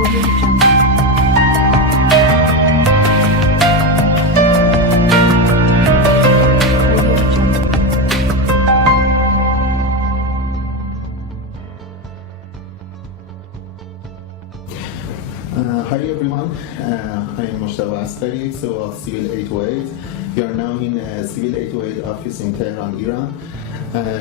Hi everyone, I'm Mustafa Astari, so of Civil 808. We are now in Civil 808 office in Tehran, Iran.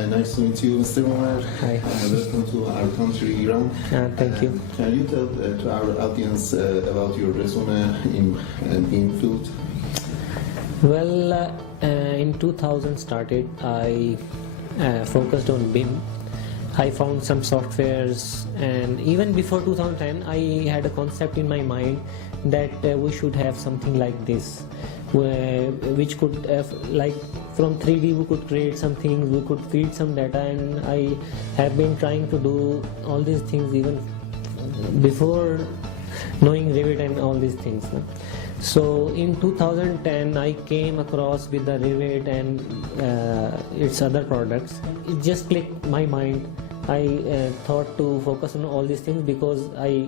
Nice to meet you, Mr. Omar. Hi. Welcome to our country, Iran. Thank you. Can you tell to our audience about your resume in BIM field? Well, in 2000 started, I focused on BIM. I found some softwares, and even before 2010 I had a concept in my mind that we should have something like this, which could like from 3D we could create some things, we could feed some data, and I have been trying to do all these things even before knowing Revit and all these things. So in 2010 I came across with the Revit and its other products. It just clicked my mind. I thought to focus on all these things because I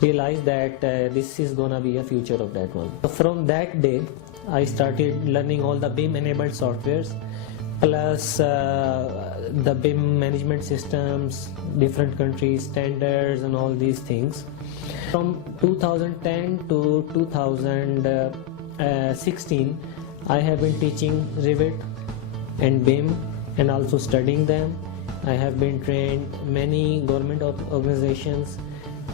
realized that this is gonna be a future of that one. So from that day I started learning all the BIM enabled softwares, plus the BIM management systems, different countries, standards and all these things. From 2010 to 2016 I have been teaching Revit and BIM and also studying them. I have been trained many government organizations,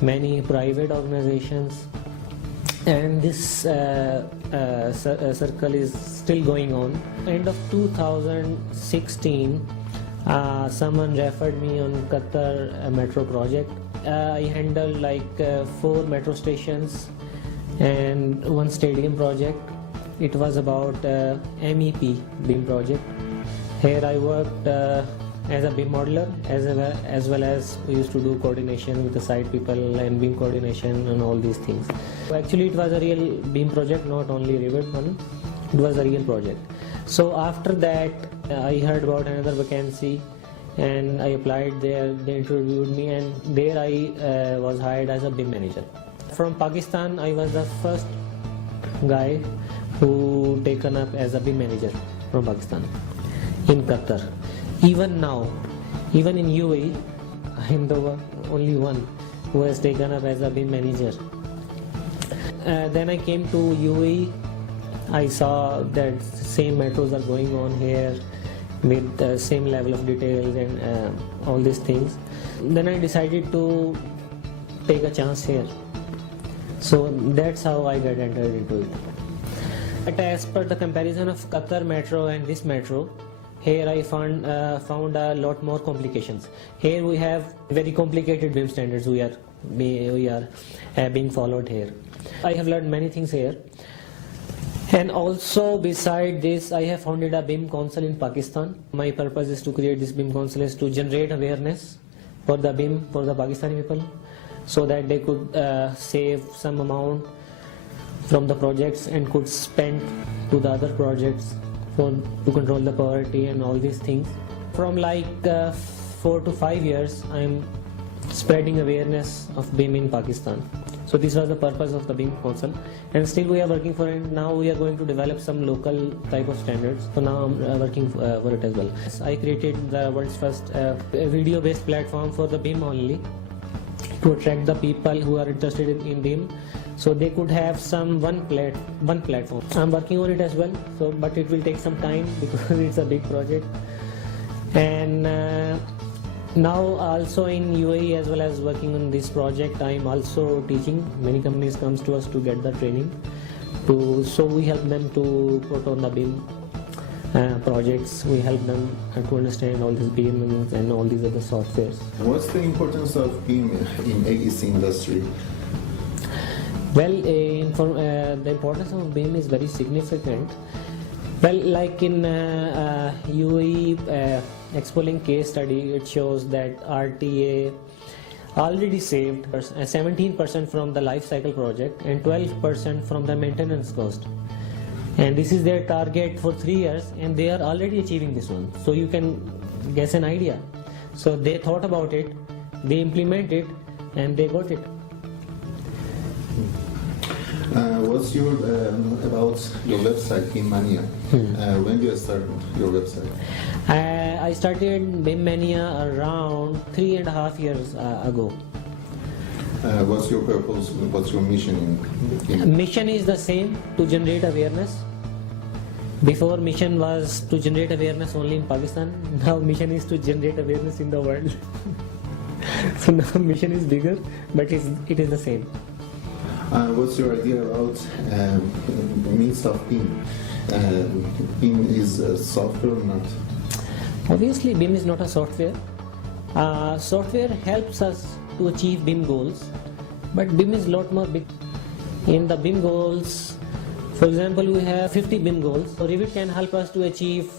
many private organizations, and this circle is still going on. End of 2016 someone referred me on Qatar metro project. I handled like 4 metro stations and 1 stadium project. It was about MEP BIM project. Here I worked as a BIM modeler, as well as we used to do coordination with the site people and BIM coordination and all these things. So actually it was a real BIM project, not only Revit one. It was a real project. So after that I heard about another vacancy and I applied there. They interviewed me and there I was hired as a BIM manager. From Pakistan I was the first guy who taken up as a BIM manager from Pakistan in Qatar. Even now, even in UAE, I am the only one who has taken up as a BIM manager. Then I came to UAE. I saw that same metros are going on here with the same level of details and all these things. Then I decided to take a chance here. So that's how I got entered into it. But as per the comparison of Qatar metro and this metro, here I found a lot more complications. Here we have very complicated BIM standards we are being followed here. I have learned many things here. And also beside this I have founded a BIM council in Pakistan. My purpose is to create this BIM council is to generate awareness for the BIM for the Pakistani people, so that they could save some amount from the projects and could spend to the other projects to control the poverty and all these things. From like 4 to 5 years I am spreading awareness of BIM in Pakistan. So this was the purpose of the BIM council, and still we are working for it. Now we are going to develop some local type of standards, so now I'm working for it as well. I created the world's first video based platform for the BIM only, to attract the people who are interested in BIM, so they could have some one platform. I'm working on it as well, so but it will take some time because it's a big project. And now also in UAE as well as working on this project, I'm also teaching. Many companies comes to us to get the training, so we help them to put on the BIM projects. We help them to understand all this BIM and all these other softwares. What's the importance of BIM in AEC industry? Well, the importance of BIM is very significant. Well, like in UAE Expo case study, it shows that RTA already saved 17% from the life cycle project and 12% from the maintenance cost. And this is their target for 3 years, and they are already achieving this one. So you can guess an idea. So they thought about it, they implement it, and they got it. What's your about your website, BIM Mania? When did you start your website? I started BIM Mania around 3.5 years ago. What's your purpose? What's your mission in Mission is the same, to generate awareness. Before, mission was to generate awareness only in Pakistan. Now mission is to generate awareness in the world. So now mission is bigger, but it is the same. What's your idea about means of BIM? BIM is software or not? Obviously, BIM is not a software. Software helps us to achieve BIM goals, but BIM is a lot more big. In the BIM goals, for example, we have 50 BIM goals. So Revit can help us to achieve,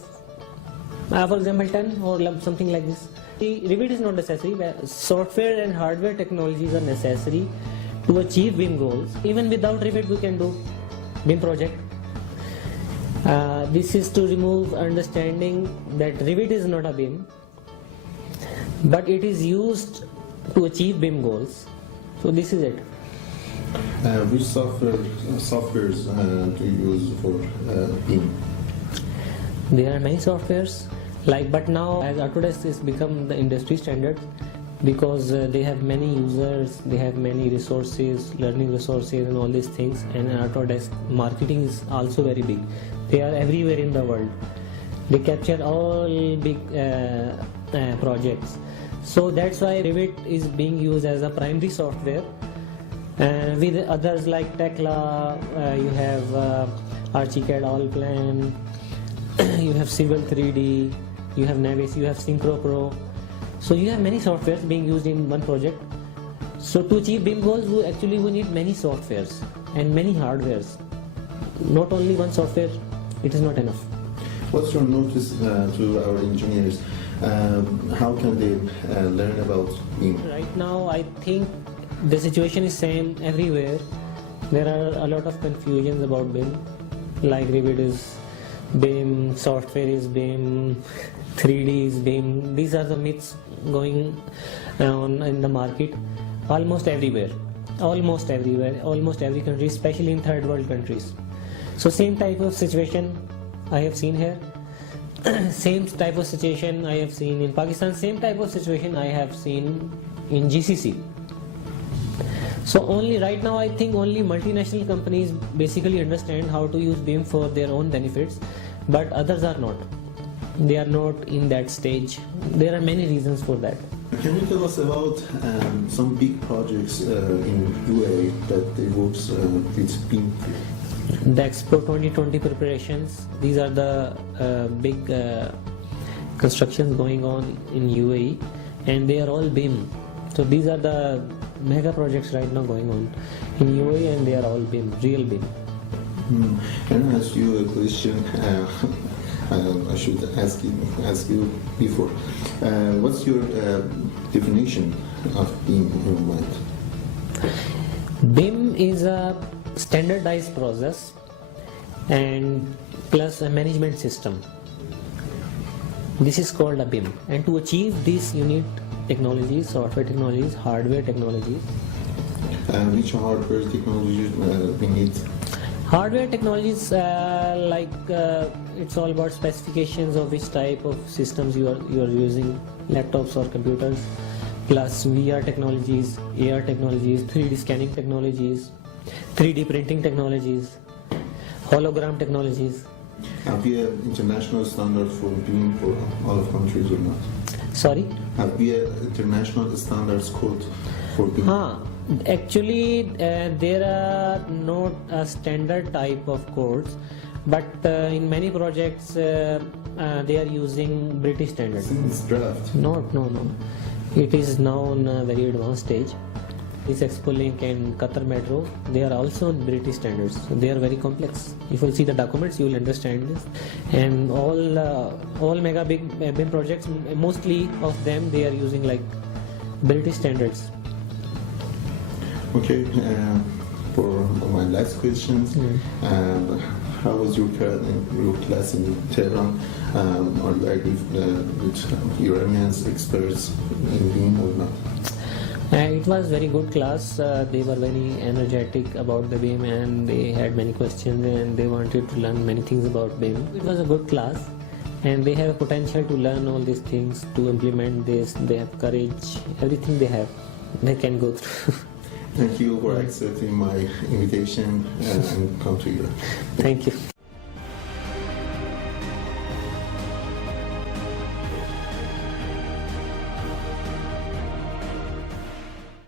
for example, 10 or something like this. Revit is not necessary. Software and hardware technologies are necessary to achieve BIM goals. Even without Revit, we can do BIM project. This is to remove understanding that Revit is not a BIM, but it is used to achieve BIM goals. So this is it. Which softwares do you use for BIM? There are many softwares, but now as Autodesk is become the industry standard, because they have many users, they have many resources, learning resources and all these things, and Autodesk marketing is also very big. They are everywhere in the world. They capture all big projects. So that's why Revit is being used as a primary software. With others like Tekla, you have Archicad Allplan, you have Civil 3D, you have Navis, you have Synchro Pro. So you have many softwares being used in one project. So to achieve BIM goals, we need many softwares and many hardwares. Not only one software, it is not enough. What's your notice to our engineers? How can they learn about BIM? Right now, I think the situation is same everywhere. There are a lot of confusions about BIM, like Revit is BIM, software is BIM, 3D is BIM. These are the myths going on in the market almost everywhere, almost every country, especially in third world countries. So same type of situation I have seen here. Same type of situation I have seen in Pakistan. Same type of situation I have seen in GCC. So only right now I think only multinational companies basically understand how to use BIM for their own benefits, but others are not. They are not in that stage. There are many reasons for that. Can you tell us about some big projects in UAE that they work with BIM? The Expo 2020 preparations, these are the big constructions going on in UAE, and they are all BIM. So these are the mega projects right now going on in UAE, and they are all BIM, real BIM. Can I ask you a question? I should ask you before. What's your definition of BIM in your mind? BIM is a standardized process and plus a management system. This is called a BIM, and to achieve this you need technologies, software technologies, hardware technologies. Which hardware technologies we need? Hardware technologies it's all about specifications of which type of systems you are using, laptops or computers, plus VR technologies, AR technologies, 3D scanning technologies, 3D printing technologies, hologram technologies. Have we an international standard for BIM for all of countries or not? Sorry? Have we an international standards code for BIM? Actually, there are not a standard type of codes, but in many projects they are using British standards. It's draft. No. It is now on a very advanced stage. This Expo Link and Qatar Metro, they are also on British standards. So they are very complex. If you see the documents, you will understand this. And all mega big BIM projects, mostly of them, they are using like British standards. Okay. For my last questions, how was your class in Tehran? Are you agree with Iranians experts in BIM or not? It was very good class. They were very energetic about the BIM and they had many questions and they wanted to learn many things about BIM. It was a good class and they have a potential to learn all these things, to implement this. They have courage, everything they have, they can go through. Thank you for accepting my invitation and come to you. Thank you.